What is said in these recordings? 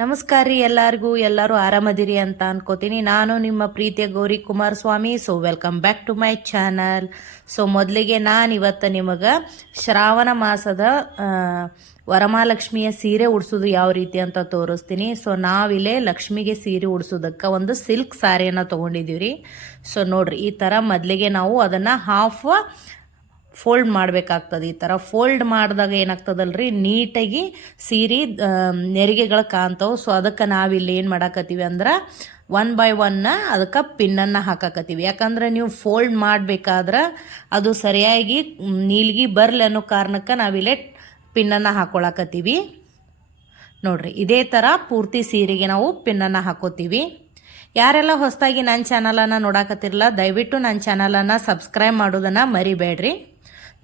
ನಮಸ್ಕಾರ ರೀ ಎಲ್ಲರೂ ಆರಾಮದಿರಿ ಅಂತ ಅನ್ಕೋತೀನಿ. ನಾನು ನಿಮ್ಮ ಪ್ರೀತಿಯ Gowri Kumaraswamy. So welcome back to my channel. So ಮೊದಲಿಗೆ ನಾನು ಇವತ್ತು ನಿಮಗೆ ಶ್ರಾವಣ ಮಾಸದ ವರಮಹಾಲಕ್ಷ್ಮಿಯ ಸೀರೆ ಉಡಿಸೋದು ಯಾವ ರೀತಿ ಅಂತ ತೋರಿಸ್ತೀನಿ. ಸೊ ನಾವಿಲ್ಲೇ ಲಕ್ಷ್ಮಿಗೆ ಸೀರೆ ಉಡಿಸೋದಕ್ಕೆ ಒಂದು ಸಿಲ್ಕ್ ಸ್ಯಾರಿಯನ್ನು ತೊಗೊಂಡಿದ್ದೀವಿ ರೀ. ಸೊ ನೋಡ್ರಿ, ಈ ಥರ ಮೊದಲಿಗೆ ನಾವು ಅದನ್ನು ಹಾಫ್ ಫೋಲ್ಡ್ ಮಾಡಬೇಕಾಗ್ತದೆ. ಈ ಥರ ಫೋಲ್ಡ್ ಮಾಡಿದಾಗ ಏನಾಗ್ತದಲ್ರಿ, ನೀಟಾಗಿ ಸೀರೆ ನೆರಿಗೆಗಳು ಕಾಣ್ತಾವೆ. ಸೊ ಅದಕ್ಕೆ ನಾವಿಲ್ಲಿ ಏನು ಮಾಡಾಕತ್ತೀವಿ ಅಂದ್ರೆ 1 by 1 ಅದಕ್ಕೆ ಪಿನ್ನನ್ನು ಹಾಕಾಕತ್ತೀವಿ. ಯಾಕಂದ್ರೆ ನೀವು ಫೋಲ್ಡ್ ಮಾಡಬೇಕಾದ್ರೆ ಅದು ಸರಿಯಾಗಿ ನೀಲ್ಗಿ ಬರಲಿ ಅನ್ನೋ ಕಾರಣಕ್ಕೆ ನಾವಿಲ್ಲೇ ಪಿನ್ನನ್ನು ಹಾಕೊಳಕತ್ತೀವಿ. ನೋಡ್ರಿ, ಇದೇ ಥರ ಪೂರ್ತಿ ಸೀರೆಗೆ ನಾವು ಪಿನ್ನನ್ನು ಹಾಕೋತೀವಿ. ಯಾರೆಲ್ಲ ಹೊಸದಾಗಿ ನನ್ನ ಚಾನಲನ್ನು ನೋಡಾಕತ್ತಿರಲ್ಲ, ದಯವಿಟ್ಟು ನನ್ನ ಚಾನಲನ್ನು ಸಬ್ಸ್ಕ್ರೈಬ್ ಮಾಡೋದನ್ನು ಮರಿಬೇಡ್ರಿ.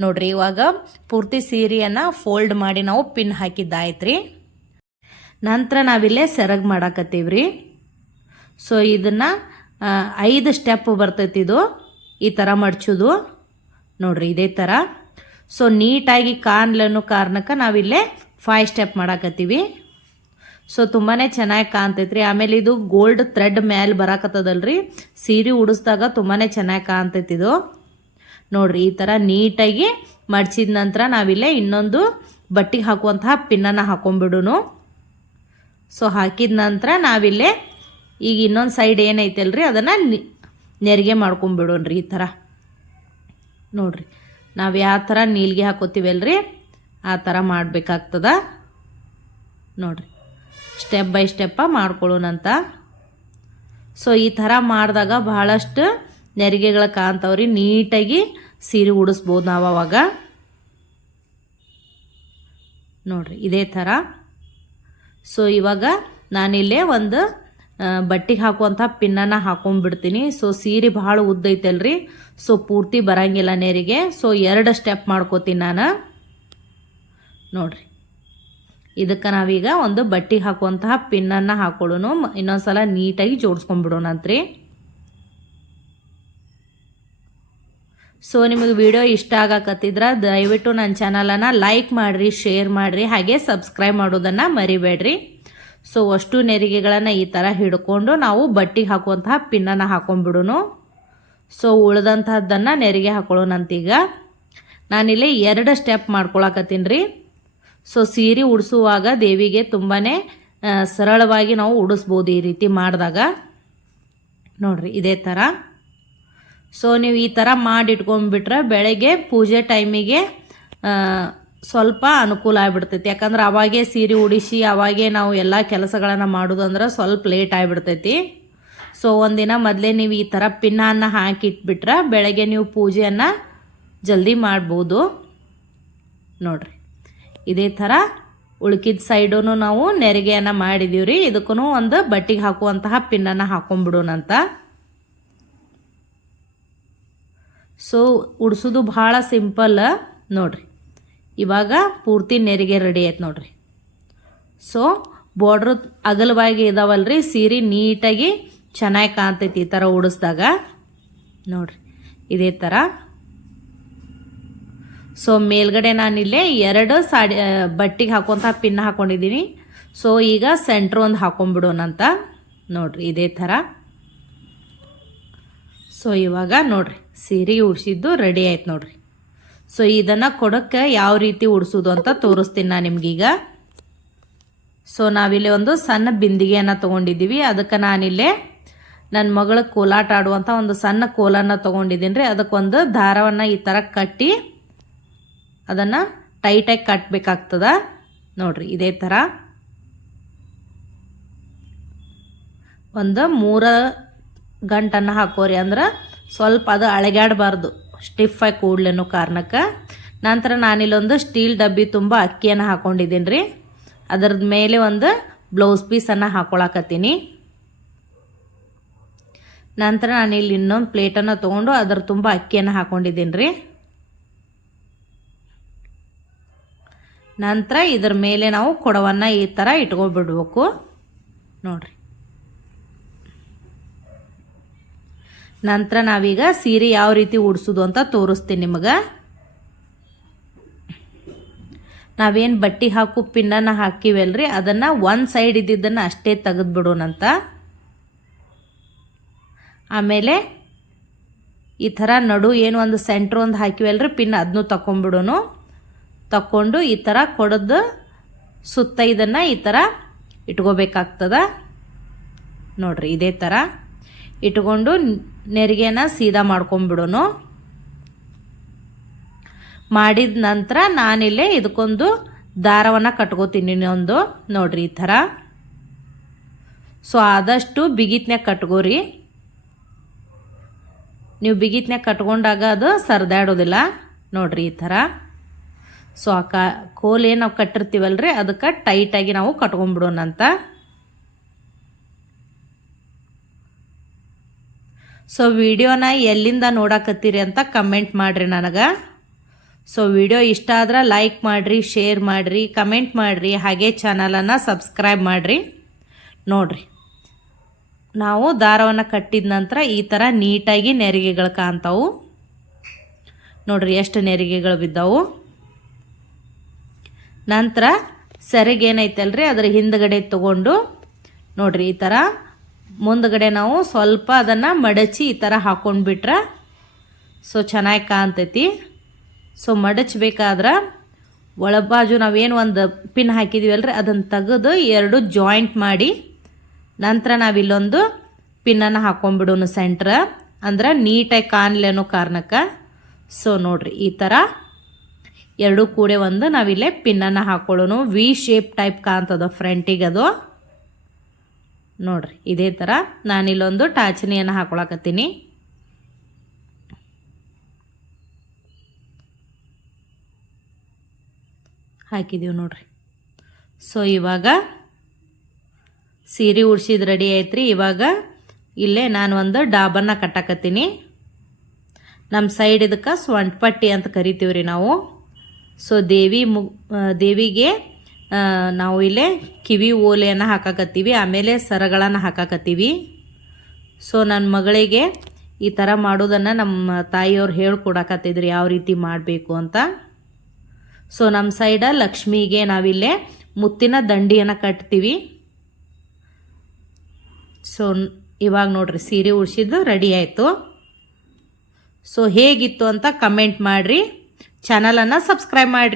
ನೋಡ್ರಿ, ಇವಾಗ ಪೂರ್ತಿ ಸೀರೆಯನ್ನು ಫೋಲ್ಡ್ ಮಾಡಿ ನಾವು ಪಿನ್ ಹಾಕಿದ್ದಾಯ್ತು. ನಂತರ ನಾವಿಲ್ಲೇ ಸೆರಗ್ ಮಾಡಾಕತ್ತೀವ್ರಿ. ಸೊ ಇದನ್ನು 5 ಸ್ಟೆಪ್ ಬರ್ತೈತಿ. ಇದು ಈ ಥರ ಮಡ್ಚೋದು ನೋಡ್ರಿ, ಇದೇ ಥರ. ಸೊ ನೀಟಾಗಿ ಕಾಣ್ಲನ್ನೋ ಕಾರಣಕ್ಕೆ ನಾವಿಲ್ಲೇ 5 ಸ್ಟೆಪ್ ಮಾಡಾಕತ್ತೀವಿ. ಸೊ ತುಂಬಾ ಚೆನ್ನಾಗಿ ಕಾಣ್ತೈತ್ರಿ. ಆಮೇಲೆ ಇದು ಗೋಲ್ಡ್ ಥ್ರೆಡ್ ಮೇಲೆ ಬರಾಕತ್ತದಲ್ರಿ, ಸೀರೆ ಉಡಿಸ್ದಾಗ ತುಂಬಾ ಚೆನ್ನಾಗಿ ಕಾಣ್ತೈತಿ ಇದು. ನೋಡ್ರಿ, ಈ ಥರ ನೀಟಾಗಿ ಮಡ್ಚಿದ ನಂತರ ನಾವಿಲ್ಲೇ ಇನ್ನೊಂದು ಬಟ್ಟೆಗೆ ಹಾಕುವಂತಹ ಪಿನ್ನನ್ನು ಹಾಕೊಂಡ್ಬಿಡುನು. ಸೊ ಹಾಕಿದ ನಂತರ ನಾವಿಲ್ಲೇ ಈಗ ಇನ್ನೊಂದು ಸೈಡ್ ಏನೈತಲ್ರಿ ಅದನ್ನು ನೆರಿಗೆ ಮಾಡ್ಕೊಂಬಿಡೋಣ್ರಿ. ಈ ಥರ ನೋಡ್ರಿ, ನಾವು ಯಾವ ಥರ ನೀಲ್ಗೆ ಹಾಕೋತೀವಲ್ರಿ ಆ ಥರ ಮಾಡಬೇಕಾಗ್ತದ. ನೋಡ್ರಿ, ಸ್ಟೆಪ್ ಬೈ ಸ್ಟೆಪ್ಪ ಮಾಡ್ಕೊಳ್ಳೋಣಂತ. ಸೊ ಈ ಥರ ಮಾಡಿದಾಗ ಬಹಳಷ್ಟು ನೆರಿಗೆಗಳು ಕಾಣ್ತಾವ್ರಿ. ನೀಟಾಗಿ ಸೀರೆ ಉಡಿಸ್ಬೋದು ನಾವು ಅವಾಗ. ನೋಡ್ರಿ, ಇದೇ ಥರ. ಸೊ ಇವಾಗ ನಾನಿಲ್ಲೇ ಒಂದು ಬಟ್ಟೆಗೆ ಹಾಕುವಂಥ ಪಿನ್ನನ್ನು ಹಾಕೊಂಡ್ಬಿಡ್ತೀನಿ. ಸೊ ಸೀರೆ ಭಾಳ ಉದ್ದೈತಲ್ರಿ, ಸೊ ಪೂರ್ತಿ ಬರಂಗಿಲ್ಲ ನೆರಿಗೆ. ಸೊ 2 ಸ್ಟೆಪ್ ಮಾಡ್ಕೋತೀನಿ ನಾನು. ನೋಡ್ರಿ, ಇದಕ್ಕೆ ನಾವೀಗ ಒಂದು ಬಟ್ಟೆಗೆ ಹಾಕುವಂತಹ ಪಿನ್ನನ್ನು ಹಾಕೊಳ್ಳೋಣ. ಇನ್ನೊಂದ್ಸಲ ನೀಟಾಗಿ ಜೋಡಿಸ್ಕೊಂಡ್ಬಿಡೋಣಂತ್ರಿ. ಸೊ ನಿಮಗೆ ವಿಡಿಯೋ ಇಷ್ಟ ಆಗಕತ್ತಿದ್ರೆ ದಯವಿಟ್ಟು ನನ್ನ ಚಾನಲನ್ನು ಲೈಕ್ ಮಾಡಿರಿ, ಶೇರ್ ಮಾಡಿರಿ, ಹಾಗೆ ಸಬ್ಸ್ಕ್ರೈಬ್ ಮಾಡೋದನ್ನು ಮರಿಬೇಡ್ರಿ. ಸೊ ಅಷ್ಟು ನೆರಿಗೆಗಳನ್ನು ಈ ಥರ ಹಿಡ್ಕೊಂಡು ನಾವು ಬಟ್ಟೆಗೆ ಹಾಕುವಂತಹ ಪಿನ್ನನ್ನು ಹಾಕೊಂಡ್ಬಿಡೋನು. ಸೊ ಉಳಿದಂತಹದ್ದನ್ನು ನೆರಿಗೆ ಹಾಕೊಳ್ಳೋಣಂತೀಗ. ನಾನಿಲ್ಲಿ 2 ಸ್ಟೆಪ್ ಮಾಡ್ಕೊಳಕತ್ತೀನಿ ರೀ. ಸೊ ಸೀರೆ ಉಡಿಸುವಾಗ ದೇವಿಗೆ ತುಂಬಾ ಸರಳವಾಗಿ ನಾವು ಉಡಿಸ್ಬೋದು ಈ ರೀತಿ ಮಾಡಿದಾಗ. ನೋಡ್ರಿ, ಇದೇ ಥರ. ಸೊ ನೀವು ಈ ಥರ ಮಾಡಿಟ್ಕೊಂಡ್ಬಿಟ್ರೆ ಬೆಳಗ್ಗೆ ಪೂಜೆ ಟೈಮಿಗೆ ಸ್ವಲ್ಪ ಅನುಕೂಲ ಆಗಿಬಿಡ್ತೈತಿ. ಯಾಕಂದ್ರೆ ಅವಾಗೇ ಸೀರೆ ಉಡಿಸಿ ಅವಾಗೇ ನಾವು ಎಲ್ಲ ಕೆಲಸಗಳನ್ನು ಮಾಡೋದಂದ್ರೆ ಸ್ವಲ್ಪ ಲೇಟ್ ಆಗಿಬಿಡ್ತೈತಿ. ಸೊ ಒಂದಿನ ಮೊದಲೇ ನೀವು ಈ ಥರ ಪಿನ್ನನ್ನು ಹಾಕಿಟ್ಬಿಟ್ರೆ ಬೆಳಗ್ಗೆ ನೀವು ಪೂಜೆಯನ್ನು ಜಲ್ದಿ ಮಾಡ್ಬೋದು. ನೋಡ್ರಿ, ಇದೇ ಥರ ಉಳ್ಕಿದ ಸೈಡೂ ನಾವು ನೆರಿಗೆಯನ್ನು ಮಾಡಿದೀವಿ ರೀ. ಇದಕ್ಕೂ ಒಂದು ಬಟ್ಟೆಗೆ ಹಾಕುವಂತಹ ಪಿನ್ನನ್ನು ಹಾಕೊಂಡ್ಬಿಡೋಣಂತ. ಸೊ ಉಡ್ಸೋದು ಭಾಳ ಸಿಂಪಲ್. ನೋಡ್ರಿ, ಇವಾಗ ಪೂರ್ತಿ ನೆರಿಗೆ ರೆಡಿ ಆಯ್ತು ನೋಡ್ರಿ. ಸೊ ಬಾರ್ಡ್ರ್ ಅಗಲವಾಗಿ ಇದಾವಲ್ರಿ, ಸೀರೆ ನೀಟಾಗಿ ಚೆನ್ನಾಗಿ ಕಾಣ್ತೈತಿ ಈ ಥರ ಉಡಿಸ್ದಾಗ. ನೋಡ್ರಿ, ಇದೇ ಥರ. ಸೊ ಮೇಲ್ಗಡೆ ನಾನಿಲ್ಲೇ 2 ಬಟ್ಟೆಗೆ ಹಾಕುವಂಥ ಪಿನ್ ಹಾಕೊಂಡಿದ್ದೀನಿ. ಸೊ ಈಗ ಸೆಂಟ್ರ್ ಒಂದು ಹಾಕೊಂಡ್ಬಿಡೋಣಂತ. ನೋಡ್ರಿ, ಇದೇ ಥರ. ಸೊ ಇವಾಗ ನೋಡ್ರಿ, ಸೀರೆ ಉಡಿಸಿದ್ದು ರೆಡಿ ಆಯ್ತು ನೋಡ್ರಿ. ಸೊ ಇದನ್ನು ಕೊಡೋಕ್ಕೆ ಯಾವ ರೀತಿ ಉಡಿಸೋದು ಅಂತ ತೋರಿಸ್ತೀನಿ ನಾನು ನಿಮ್ಗೀಗ. ಸೊ ನಾವಿಲ್ಲಿ ಒಂದು ಸಣ್ಣ ಬಿಂದಿಗೆಯನ್ನು ತೊಗೊಂಡಿದ್ದೀವಿ. ಅದಕ್ಕೆ ನಾನಿಲ್ಲೇ ನನ್ನ ಮಗಳ ಕೋಲಾಟ ಆಡುವಂಥ ಒಂದು ಸಣ್ಣ ಕೋಲನ್ನು ತೊಗೊಂಡಿದ್ದೀನಿ ರೀ. ಅದಕ್ಕೊಂದು ದಾರವನ್ನು ಈ ಥರ ಕಟ್ಟಿ ಅದನ್ನು ಟೈಟಾಗಿ ಕಟ್ಟಬೇಕಾಗ್ತದ. ನೋಡ್ರಿ, ಇದೇ ಥರ ಒಂದು 3 ಗಂಟನ್ನು ಹಾಕೋರಿ. ಅಂದ್ರೆ ಸ್ವಲ್ಪ ಅದು ಅಳಗ್ಯಾಡಬಾರ್ದು, ಸ್ಟಿಫಾಗಿ ಕೂಡ್ಲೆನ್ನೋ ಕಾರಣಕ್ಕೆ. ನಂತರ ನಾನಿಲ್ಲೊಂದು ಸ್ಟೀಲ್ ಡಬ್ಬಿ ತುಂಬ ಅಕ್ಕಿಯನ್ನು ಹಾಕೊಂಡಿದ್ದೀನಿ ರೀ. ಅದರದ ಮೇಲೆ ಒಂದು ಬ್ಲೌಸ್ ಪೀಸನ್ನು ಹಾಕೊಳಕತ್ತೀನಿ. ನಂತರ ನಾನಿಲ್ಲಿ ಇನ್ನೊಂದು ಪ್ಲೇಟನ್ನು ತೊಗೊಂಡು ಅದರ ತುಂಬ ಅಕ್ಕಿಯನ್ನು ಹಾಕೊಂಡಿದ್ದೀನಿ ರೀ. ನಂತರ ಇದ್ರ ಮೇಲೆ ನಾವು ಕೊಡವನ್ನು ಈ ಥರ ಇಟ್ಕೊಬಿಡ್ಬೇಕು. ನೋಡ್ರಿ, ನಂತರ ನಾವೀಗ ಸೀರೆ ಯಾವ ರೀತಿ ಉಡಿಸೋದು ಅಂತ ತೋರಿಸ್ತೀನಿ ನಿಮಗೆ. ನಾವೇನು ಬಟ್ಟೆ ಹಾಕು ಪಿನ್ನನ್ನು ಹಾಕಿವಲ್ರಿ ಅದನ್ನು ಒಂದು ಸೈಡ್ ಇದ್ದಿದ್ದನ್ನು ಅಷ್ಟೇ ತೆಗೆದುಬಿಡೋಣಂತ. ಆಮೇಲೆ ಈ ಥರ ನಡು ಏನು ಒಂದು ಸೆಂಟ್ರ್ ಒಂದು ಹಾಕಿವಲ್ರಿ ಪಿನ್ ಅದನ್ನು ತಗೊಂಡ್ಬಿಡೋನು. ತಗೊಂಡು ಈ ಥರ ಕೊಡೋದು ಸುತ್ತ ಇದನ್ನು ಈ ಥರ ಇಟ್ಕೋಬೇಕಾಗ್ತದ ನೋಡ್ರಿ. ಇದೇ ಥರ ಇಟ್ಕೊಂಡು ನೆರಿಗೆನ ಸೀದಾ ಮಾಡ್ಕೊಂಬಿಡೋನು. ಮಾಡಿದ ನಂತರ ನಾನಿಲ್ಲೇ ಇದಕ್ಕೊಂದು ದಾರವನ್ನು ಕಟ್ಕೋತೀನಿ ಒಂದು ನೋಡ್ರಿ ಈ ಥರ. ಸೊ ಆದಷ್ಟು ಬಿಗಿತ್ನ್ಯಾಗ ಕಟ್ಕೋರಿ. ನೀವು ಬಿಗಿತ್ನ್ಯಾಗ ಕಟ್ಕೊಂಡಾಗ ಅದು ಸರಿದಾಡೋದಿಲ್ಲ ನೋಡ್ರಿ ಈ ಥರ. ಸೊ ಆ ಕೋಲ್ ಏನು ನಾವು ಕಟ್ಟಿರ್ತೀವಲ್ರಿ ಅದಕ್ಕೆ ಟೈಟಾಗಿ ನಾವು ಕಟ್ಕೊಂಡ್ಬಿಡೋಣಂತ. ಸೊ ವಿಡಿಯೋನ ಎಲ್ಲಿಂದ ನೋಡಕತ್ತೀರಿ ಅಂತ ಕಮೆಂಟ್ ಮಾಡಿರಿ ನನಗೆ. ಸೊ ವಿಡಿಯೋ ಇಷ್ಟ ಆದ್ರೆ ಲೈಕ್ ಮಾಡಿರಿ, ಶೇರ್ ಮಾಡಿರಿ, ಕಮೆಂಟ್ ಮಾಡಿರಿ, ಹಾಗೆ ಚಾನಲನ್ನು ಸಬ್ಸ್ಕ್ರೈಬ್ ಮಾಡಿರಿ. ನೋಡ್ರಿ ನಾವು ದಾರವನ್ನು ಕಟ್ಟಿದ ನಂತರ ಈ ಥರ ನೀಟಾಗಿ ನೆರಿಗೆಗಳು ಕಾಣ್ತಾವು ನೋಡ್ರಿ. ಎಷ್ಟು ನೆರಿಗೆಗಳು ಬಿದ್ದಾವು. ನಂತರ ಸೆರಗು ಏನೈತಲ್ರಿ ಅದರ ಹಿಂದ್ಗಡೆ ತಗೊಂಡು ನೋಡ್ರಿ ಈ ಥರ ಮುಂದ್ಗಡೆ ನಾವು ಸ್ವಲ್ಪ ಅದನ್ನು ಮಡಚಿ ಈ ಥರ ಹಾಕೊಂಡ್ಬಿಟ್ರೆ ಸೊ ಚೆನ್ನಾಗಿ ಕಾಣ್ತೈತಿ. ಸೊ ಮಡಚಬೇಕಾದ್ರೆ ಒಳಬಾಜು ನಾವೇನು ಒಂದು ಪಿನ್ ಹಾಕಿದ್ದೀವಲ್ರಿ ಅದನ್ನು ತೆಗೆದು ಎರಡು ಜಾಯಿಂಟ್ ಮಾಡಿ ನಂತರ ನಾವಿಲ್ಲೊಂದು ಪಿನ್ನನ್ನು ಹಾಕೊಂಡ್ಬಿಡೋನು ಸೆಂಟ್ರ, ಅಂದ್ರೆ ನೀಟಾಗಿ ಕಾಣಲಿ ಅನ್ನೋ ಕಾರಣಕ್ಕೆ. ಸೊ ನೋಡ್ರಿ ಈ ಥರ ಎರಡೂ ಕೂಡ ಒಂದು ನಾವಿಲ್ಲೇ ಪಿನ್ನನ್ನು ಹಾಕೊಳ್ಳೋನು. ವಿ ಶೇಪ್ ಟೈಪ್ ಕಾಣ್ತದ ಫ್ರಂಟಿಗೆ ಅದು ನೋಡ್ರಿ. ಇದೇ ಥರ ನಾನಿಲ್ಲೊಂದು ಟಾಚಣಿಯನ್ನು ಹಾಕೊಳಕತ್ತೀನಿ. ಹಾಕಿದ್ದೀವಿ ನೋಡ್ರಿ. ಸೊ ಇವಾಗ ಸೀರೆ ಉಡ್ಸಿದ ರೆಡಿ ಆಯ್ತು ರೀ. ಇವಾಗ ಇಲ್ಲೇ ನಾನು ಒಂದು ಡಾಬನ್ನು ಕಟ್ಟಾಕತ್ತೀನಿ. ನಮ್ಮ ಸೈಡ್ ಇದಕ್ಕೆ ಸ್ವಂಟಪಟ್ಟಿ ಅಂತ ಕರಿತೀವಿ ರೀ ನಾವು. ಸೊ ದೇವಿಗೆ ನಾವು ಇಲ್ಲೇ ಕಿವಿ ಓಲೆಯನ್ನು ಹಾಕಾಕತ್ತೀವಿ, ಆಮೇಲೆ ಸರಗಳನ್ನು ಹಾಕಾಕತ್ತೀವಿ. ಸೊ ನನ್ನ ಮಗಳಿಗೆ ಈ ಥರ ಮಾಡೋದನ್ನು ನಮ್ಮ ತಾಯಿಯವ್ರು ಹೇಳ್ಕೊಡಕತ್ತಿದ್ರಿ ಯಾವ ರೀತಿ ಮಾಡಬೇಕು ಅಂತ. ಸೊ ನಮ್ಮ ಸೈಡ ಲಕ್ಷ್ಮಿಗೆ ನಾವಿಲ್ಲೇ ಮುತ್ತಿನ ದಂಡಿಯನ್ನು ಕಟ್ತೀವಿ. ಸೊ ಇವಾಗ ನೋಡ್ರಿ ಸೀರೆ ಉಡ್ಸಿದ್ದು ರೆಡಿ ಆಯಿತು. ಸೊ ಹೇಗಿತ್ತು ಅಂತ ಕಮೆಂಟ್ ಮಾಡಿರಿ, ಚಾನಲನ್ನು ಸಬ್ಸ್ಕ್ರೈಬ್ ಮಾಡಿರಿ.